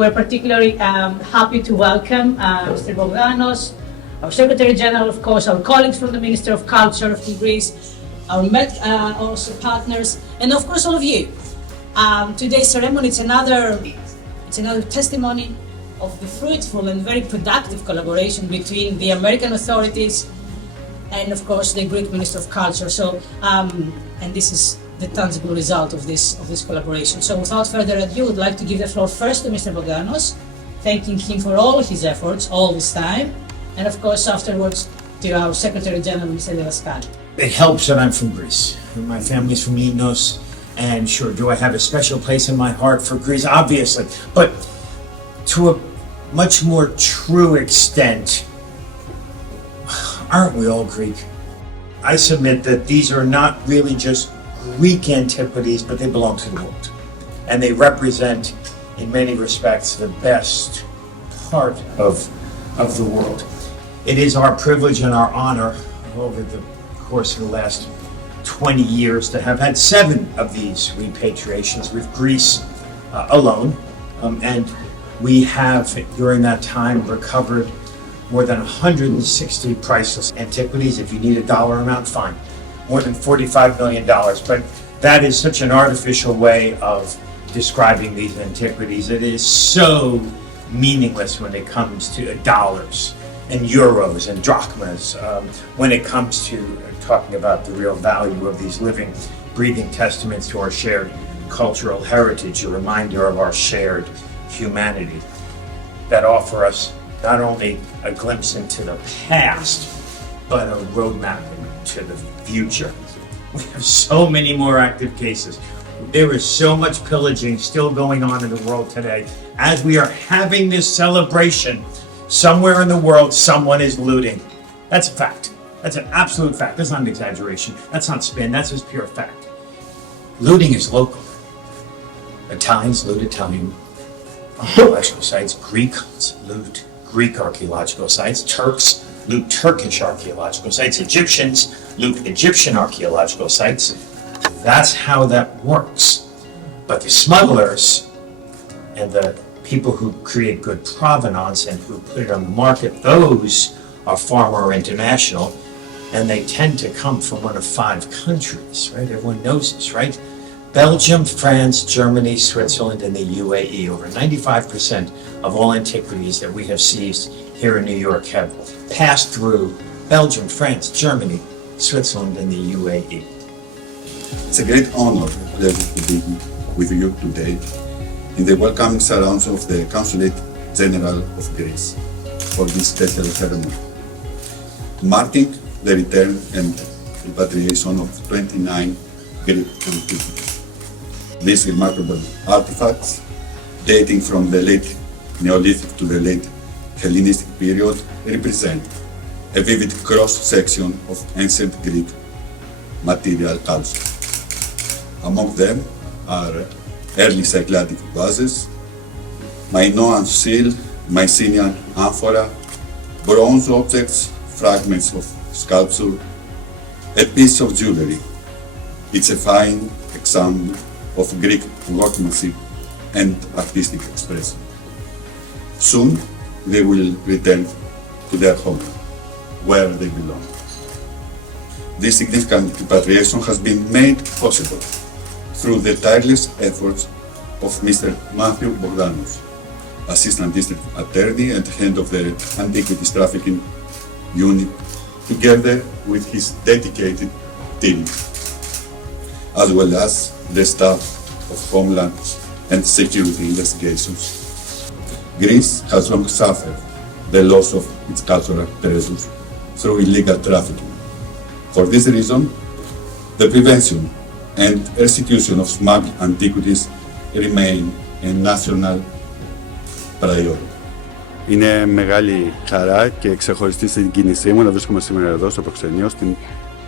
we're particularly happy to welcome Mr. Bogdanos, our Secretary General, of course, our colleagues from the Ministry of Culture of Greece, our also partners, and of course all of you. Today's ceremony is another testimony of the fruitful and very productive collaboration between the American authorities and of course the Greek Ministry of Culture. So, and this is the tangible result of this collaboration. So without further ado, I would like to give the floor first to Mr. Bogdanos, thanking him for all his efforts all this time, and of course afterwards to our Secretary General, Mr. Didaskalou. It helps that I'm from Greece. My family's from Lemnos, and sure, do I have a special place in my heart for Greece? Obviously, but to a much more true extent, aren't we all Greek? I submit that these are not really just Greek antiquities, but they belong to the world. And they represent, in many respects, the best part of the world. It is our privilege and our honor over the course of the last 20 years to have had 7 of these repatriations with Greece alone. And we have, during that time, recovered more than 160 priceless antiquities. If you need a dollar amount, fine. More than $45 million. But that is such an artificial way of describing these antiquities. It is so meaningless when it comes to dollars and euros and drachmas, when it comes to talking about the real value of these living, breathing testaments to our shared cultural heritage, a reminder of our shared humanity, that offer us not only a glimpse into the past, but a roadmap to the future. We have so many more active cases. There is so much pillaging still going on in the world today. As we are having this celebration, somewhere in the world, someone is looting. That's a fact. That's an absolute fact. That's not an exaggeration. That's not spin. That's just pure fact. Looting is local. Italians loot Italian archaeological sites. Greeks loot Greek archaeological sites. Turks loot Turkish archaeological sites. Egyptians loot Egyptian archaeological sites. That's how that works. But the smugglers and the people who create good provenance and who put it on the market, those are far more international, and they tend to come from one of 5 countries, right? Everyone knows this, right? Belgium, France, Germany, Switzerland, and the UAE. Over 95% of all antiquities that we have seized here in New York have passed through Belgium, France, Germany, Switzerland, and the UAE. It's a great honor and pleasure to be with you today in the welcoming surrounds of the Consulate General of Greece for this special ceremony, marking the return and repatriation of 29 Greek antiquities. These remarkable artifacts, dating from the late Neolithic to the late Hellenistic period, represent a vivid cross-section of ancient Greek material culture. Among them are early Cycladic vases, Minoan seal, Mycenaean amphora, bronze objects, fragments of sculpture, a piece of jewelry. It's a fine example of Greek workmanship and artistic expression. Soon they will return to their home, where they belong. This significant repatriation has been made possible through the tireless efforts of Mr. Matthew Bogdanos, Assistant District Attorney and head of the Antiquities Trafficking Unit, together with his dedicated team, as well as the staff of Homeland and Security Investigations. Greece has long suffered the loss of its cultural treasures through illegal trafficking. For this reason, the prevention and restitution of smuggled antiquities remain a national priority. Είναι μεγάλη χαρά και ξεχωριστή συγκίνησή μου να βρίσκομαι σήμερα εδώ στο προξενείο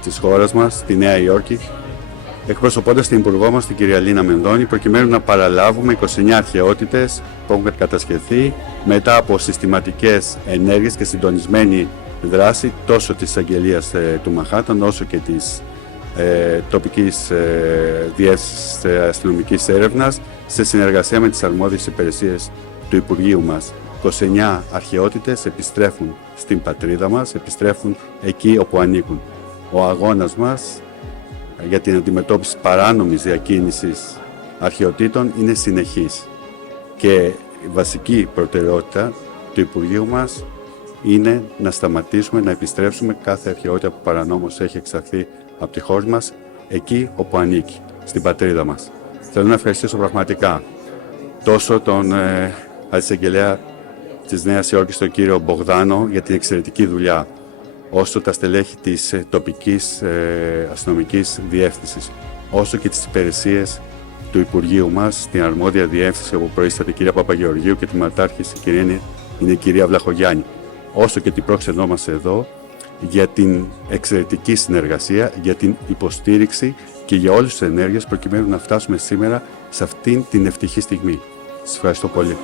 της χώρας μας, στη Νέα Υόρκη, εκπροσωπώντας την Υπουργό μας, την κυρία Λίνα Μενδώνη, προκειμένου να παραλάβουμε 29 αρχαιότητες που έχουν κατασχεθεί μετά από συστηματικές ενέργειες και συντονισμένη δράση τόσο της Αγγελίας του Μανχάταν όσο και της τοπικής διεύθυνσης αστυνομικής έρευνας σε συνεργασία με τις αρμόδιες υπηρεσίες του Υπουργείου μας. 29 αρχαιότητες επιστρέφουν στην πατρίδα μας, επιστρέφουν εκεί όπου ανήκουν. Ο αγώνας μας για την αντιμετώπιση παράνομης διακίνησης αρχαιοτήτων είναι συνεχής. Και η βασική προτεραιότητα του Υπουργείου μας είναι να σταματήσουμε να επιστρέψουμε κάθε αρχαιότητα που παρανόμως έχει εξαχθεί από τη χώρα μας εκεί όπου ανήκει, στην πατρίδα μας. Θέλω να ευχαριστήσω πραγματικά τόσο τον Αντισαγγελέα της Νέας Υόρκης, τον κύριο Μπογδάνο, για την εξαιρετική δουλειά, όσο τα στελέχη της τοπικής αστυνομικής διεύθυνσης, όσο και τις υπηρεσίες του Υπουργείου μας, την αρμόδια διεύθυνση όπου προείσταται η κυρία Παπαγεωργίου και τη ματάρχηση είναι η κυρία Βλαχογιάννη, όσο και την πρόξενό μας εδώ, για την εξαιρετική συνεργασία, για την υποστήριξη και για όλες τις ενέργειες προκειμένου να φτάσουμε σήμερα σε αυτήν την ευτυχή στιγμή. Σας ευχαριστώ πολύ.